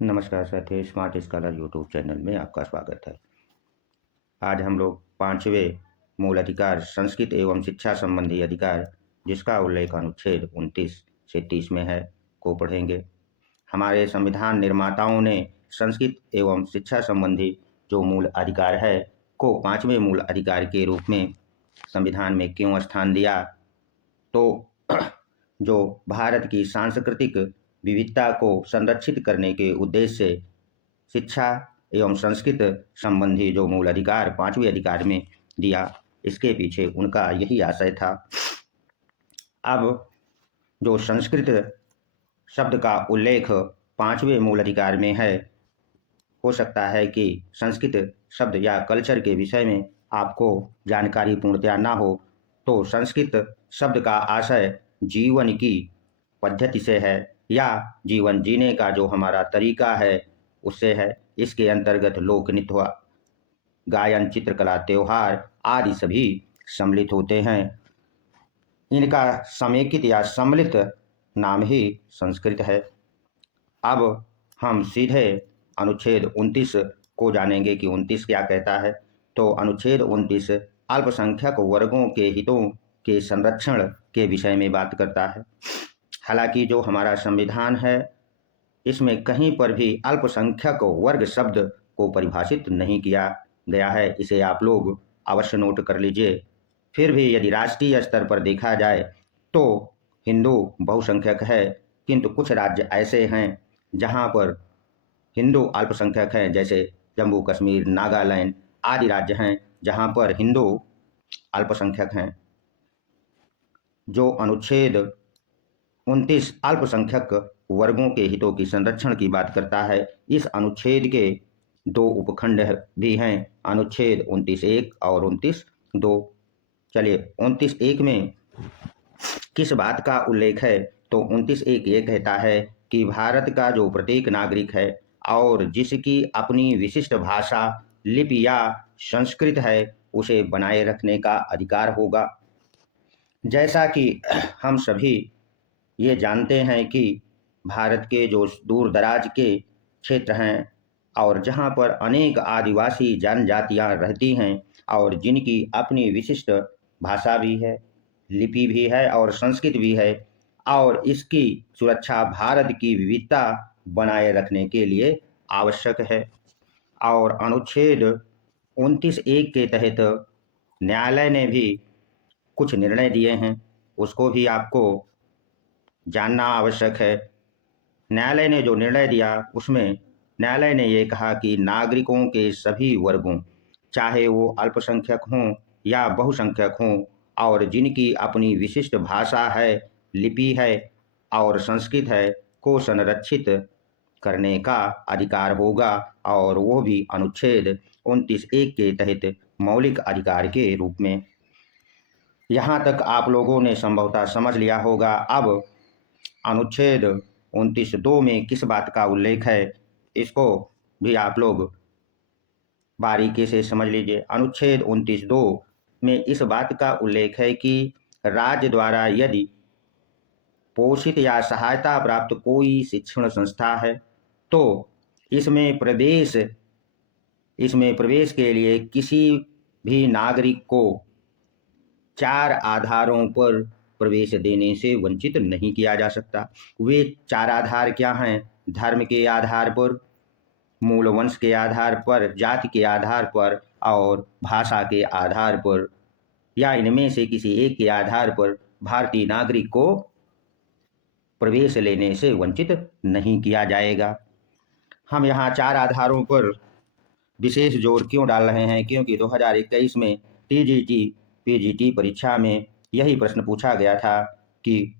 नमस्कार साथियों, smart scholar YouTube channel में आपका स्वागत है। आज हम लोग पांचवें मूल अधिकार संस्कृत एवं शिक्षा संबंधी अधिकार, जिसका उल्लेख अनुच्छेद 29 से 30 में है, को पढ़ेंगे। हमारे संविधान निर्माताओं ने संस्कृत एवं शिक्षा संबंधी जो मूल अधिकार है को पांचवें मूल अधिकार के रूप में संविधान में क्यों स्थान दिया? तो जो भारत की सांस्कृतिक विविधता को संरक्षित करने के उद्देश्य से शिक्षा एवं संस्कृत संबंधी जो मूल अधिकार पांचवें अधिकार में दिया, इसके पीछे उनका यही आशय था। अब जो संस्कृत शब्द का उल्लेख पांचवें मूल अधिकार में है, हो सकता है कि संस्कृत शब्द या कल्चर के विषय में आपको जानकारी पूर्णतया ना हो, तो संस्कृत शब्द का आशय जीवन की पद्धति से है या जीवन जीने का जो हमारा तरीका है उससे है। इसके अंतर्गत लोक नृत्य, गायन, चित्रकला, त्योहार आदि सभी सम्मिलित होते हैं। इनका समेकित या सम्मिलित नाम ही संस्कृत है। अब हम सीधे अनुच्छेद 29 को जानेंगे कि 29 क्या कहता है। तो अनुच्छेद 29 अल्पसंख्यक वर्गों के हितों के संरक्षण के विषय में बात करता है। हालांकि जो हमारा संविधान है, इसमें कहीं पर भी अल्पसंख्यक वर्ग शब्द को परिभाषित नहीं किया गया है। इसे आप लोग अवश्य नोट कर लीजिए। फिर भी यदि राष्ट्रीय स्तर पर देखा जाए तो हिंदू बहुसंख्यक है, किंतु कुछ राज्य ऐसे हैं जहां पर हिंदू अल्पसंख्यक हैं, जैसे जम्मू कश्मीर, नागालैंड आदि राज्य हैं जहां पर हिंदू अल्पसंख्यक हैं। जो अनुच्छेद 29 अल्पसंख्यक वर्गों के हितों की संरक्षण की बात करता है, इस अनुच्छेद के दो उपखंड भी हैं, अनुच्छेद 29(1) और 29(2). चलिए, 29(1) में किस बात का उल्लेख है? तो 29(1) ये कहता है कि भारत का जो प्रत्येक नागरिक है और जिसकी अपनी विशिष्ट भाषा, लिपि या संस्कृत है, उसे बनाए रखने का अधिकार होगा। जैसा कि हम सभी ये जानते हैं कि भारत के जो दूर दराज के क्षेत्र हैं और जहाँ पर अनेक आदिवासी जनजातियाँ रहती हैं और जिनकी अपनी विशिष्ट भाषा भी है, लिपि भी है और संस्कृत भी है, और इसकी सुरक्षा भारत की विविधता बनाए रखने के लिए आवश्यक है। और अनुच्छेद 29(1) के तहत न्यायालय ने भी कुछ निर्णय दिए हैं, उसको भी आपको जानना आवश्यक है। न्यायालय ने जो निर्णय दिया उसमें न्यायालय ने ये कहा कि नागरिकों के सभी वर्गों, चाहे वो अल्पसंख्यक हों या बहुसंख्यक हों, और जिनकी अपनी विशिष्ट भाषा है, लिपि है और संस्कृत है, को संरक्षित करने का अधिकार होगा, और वो भी अनुच्छेद 29(1) के तहत मौलिक अधिकार के रूप में। यहाँ तक आप लोगों ने संभवतः समझ लिया होगा। अब अनुच्छेद 29(2) में किस बात का उल्लेख है, इसको भी आप लोग बारीकी से समझ लीजिए। अनुच्छेद 29(2) में इस बात का उल्लेख है कि राज्य द्वारा यदि पोषित या सहायता प्राप्त कोई शिक्षण संस्था है तो इसमें प्रवेश के लिए किसी भी नागरिक को 4 आधारों पर प्रवेश देने से वंचित नहीं किया जा सकता। वे 4 आधार क्या हैं? धर्म के आधार पर, मूल वंश के आधार पर, जाति के आधार पर और भाषा के आधार पर, या इनमें से किसी एक के आधार पर भारतीय नागरिक को प्रवेश लेने से वंचित नहीं किया जाएगा। हम यहाँ 4 आधारों पर विशेष जोर क्यों डाल रहे हैं? क्योंकि 2021 में टीजीटी पीजीटी परीक्षा में यही प्रश्न पूछा गया था कि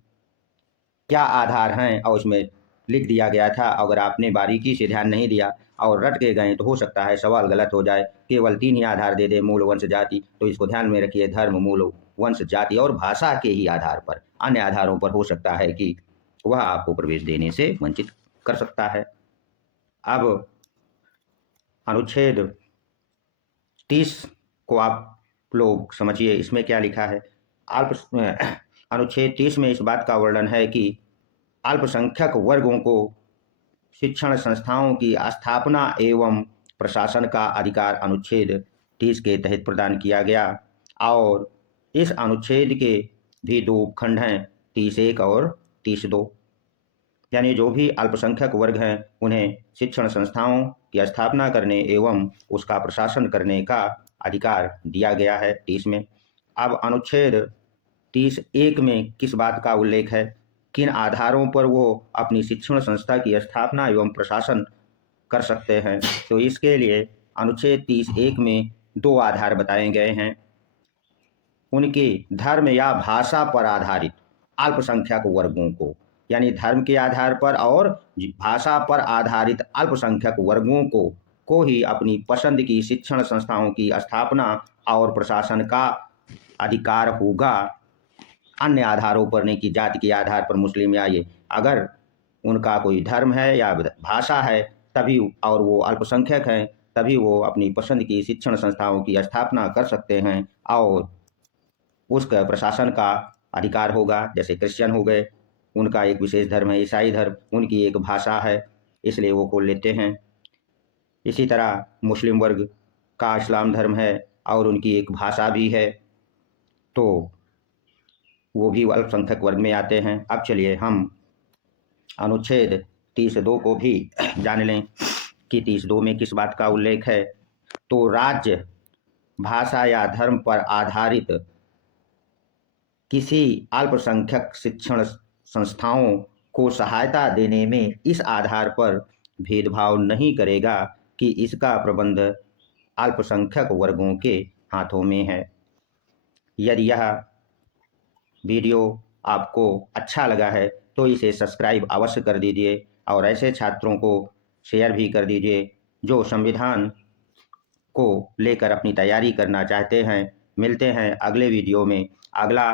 क्या आधार हैं, और उसमें लिख दिया गया था। अगर आपने बारीकी से ध्यान नहीं दिया और रट के गए तो हो सकता है सवाल गलत हो जाए। केवल 3 ही आधार दे दे, मूल, वंश, जाति। तो इसको ध्यान में रखिए, धर्म, मूल, वंश, जाति और भाषा के ही आधार पर। अन्य आधारों पर हो सकता है कि वह आपको प्रवेश देने से वंचित कर सकता है। अब अनुच्छेद 30 को आप लोग समझिए, इसमें क्या लिखा है। अनुच्छेद 30 में इस बात का वर्णन है कि अल्पसंख्यक वर्गों को शिक्षण संस्थाओं की स्थापना एवं प्रशासन का अधिकार अनुच्छेद 30 के तहत प्रदान किया गया और इस अनुच्छेद के भी दो खंड हैं, 30(1) और 30(2). यानी जो भी अल्पसंख्यक वर्ग हैं उन्हें शिक्षण संस्थाओं की स्थापना करने एवं उसका प्रशासन करने का अधिकार दिया गया है 30 में। अब अनुच्छेद 30(1) में किस बात का उल्लेख है, किन आधारों पर वो अपनी शिक्षण संस्था की स्थापना एवं प्रशासन कर सकते हैं, तो इसके लिए अनुच्छेद 30(1) में दो आधार बताए गए हैं। उनके धर्म या भाषा पर आधारित अल्पसंख्यक वर्गों को, यानी धर्म के आधार पर और भाषा पर आधारित अल्पसंख्यक वर्गों को ही अपनी पसंद की शिक्षण संस्थाओं की स्थापना और प्रशासन का अधिकार होगा। अन्य आधारों पर नहीं कि जाति के आधार पर मुस्लिम या ये, अगर उनका कोई धर्म है या भाषा है तभी, और वो अल्पसंख्यक हैं तभी वो अपनी पसंद की शिक्षण संस्थाओं की स्थापना कर सकते हैं और उसका प्रशासन का अधिकार होगा। जैसे क्रिश्चियन हो गए, उनका एक विशेष धर्म है, ईसाई धर्म, उनकी एक भाषा है, इसलिए वो खोल लेते हैं। इसी तरह मुस्लिम वर्ग का इस्लाम धर्म है और उनकी एक भाषा भी है, तो वो भी अल्पसंख्यक वर्ग में आते हैं। अब चलिए हम अनुच्छेद 32 को भी जान लें कि 32 में किस बात का उल्लेख है। तो राज्य, भाषा या धर्म पर आधारित किसी अल्पसंख्यक शिक्षण संस्थाओं को सहायता देने में इस आधार पर भेदभाव नहीं करेगा कि इसका प्रबंध अल्पसंख्यक वर्गों के हाथों में है। यदि यह वीडियो आपको अच्छा लगा है तो इसे सब्सक्राइब अवश्य कर दीजिए और ऐसे छात्रों को शेयर भी कर दीजिए जो संविधान को लेकर अपनी तैयारी करना चाहते हैं। मिलते हैं अगले वीडियो में। अगला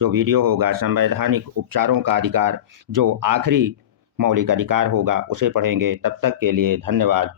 जो वीडियो होगा संवैधानिक उपचारों का अधिकार, जो आखिरी मौलिक अधिकार होगा, उसे पढ़ेंगे। तब तक के लिए धन्यवाद।